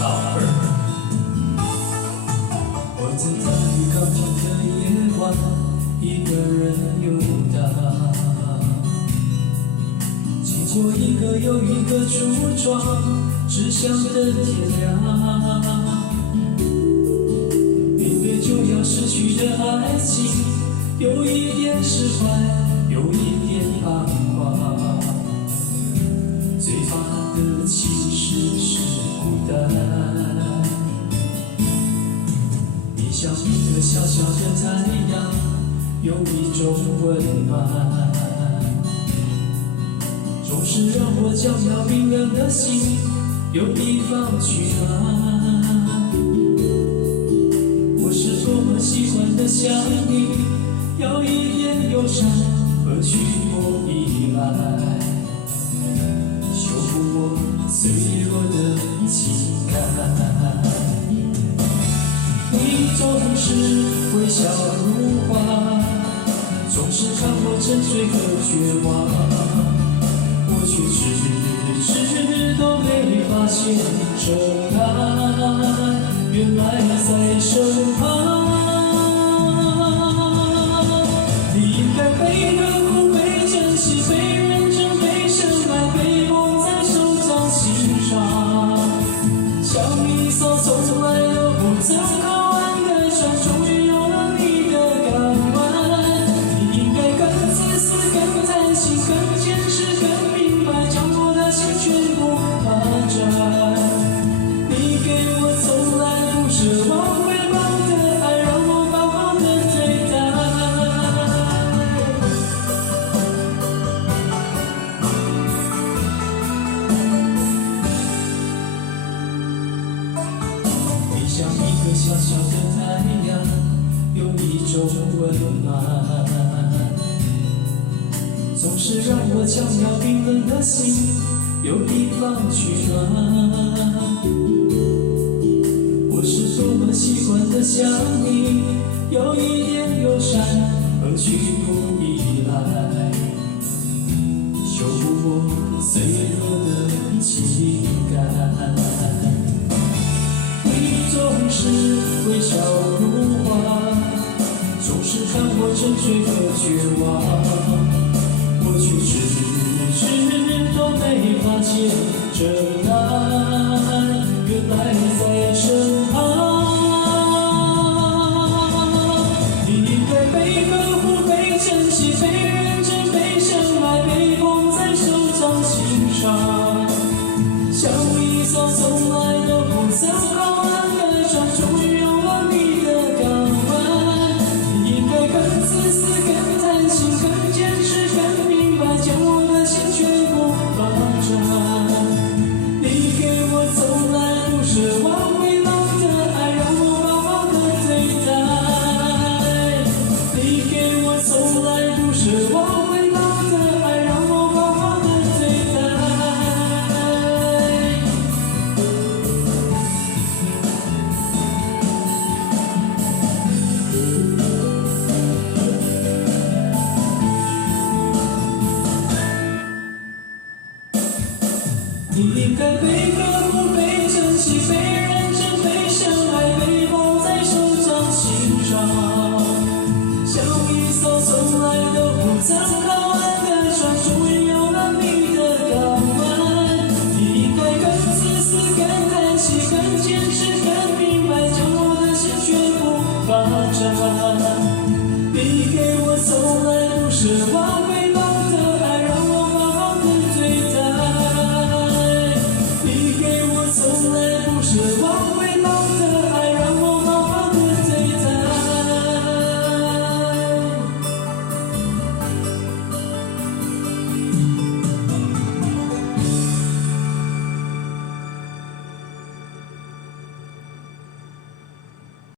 老二。我在大雨刚停的夜晚，一个人游荡，经过一个又一个橱窗，只想等天亮。面对就要失去的爱情，有一点释怀，有一点彷徨。最怕的其实是孤单。你像一个小小的太阳，有一种温暖，总是让我将要冰冷的心有地方取暖。我是多么喜欢的想你，要一点忧伤和许多依赖，修补我脆弱的情感。你总是微笑如花，总是看我沉睡和绝望，我却迟都没发现这爱原来在身旁。你应该被呵护、被珍惜、被认真、被深爱、被捧在手掌心上，像一艘从来都不曾靠岸的船，终于有了你的港湾。你应该更自私、更贪心、更坚持、更明白，将我的心全部霸占。你给我从来不奢望回报的爱，让我好好的对待。你像一个小小的太阳，有一种温暖，总是让我将要冰冷的心有地方取暖。我是多么喜欢的想你，有一点忧伤和许多依赖，修补我脆弱的情感。你总是微笑如花，总是看我沉睡和绝望，我却迟都没发现这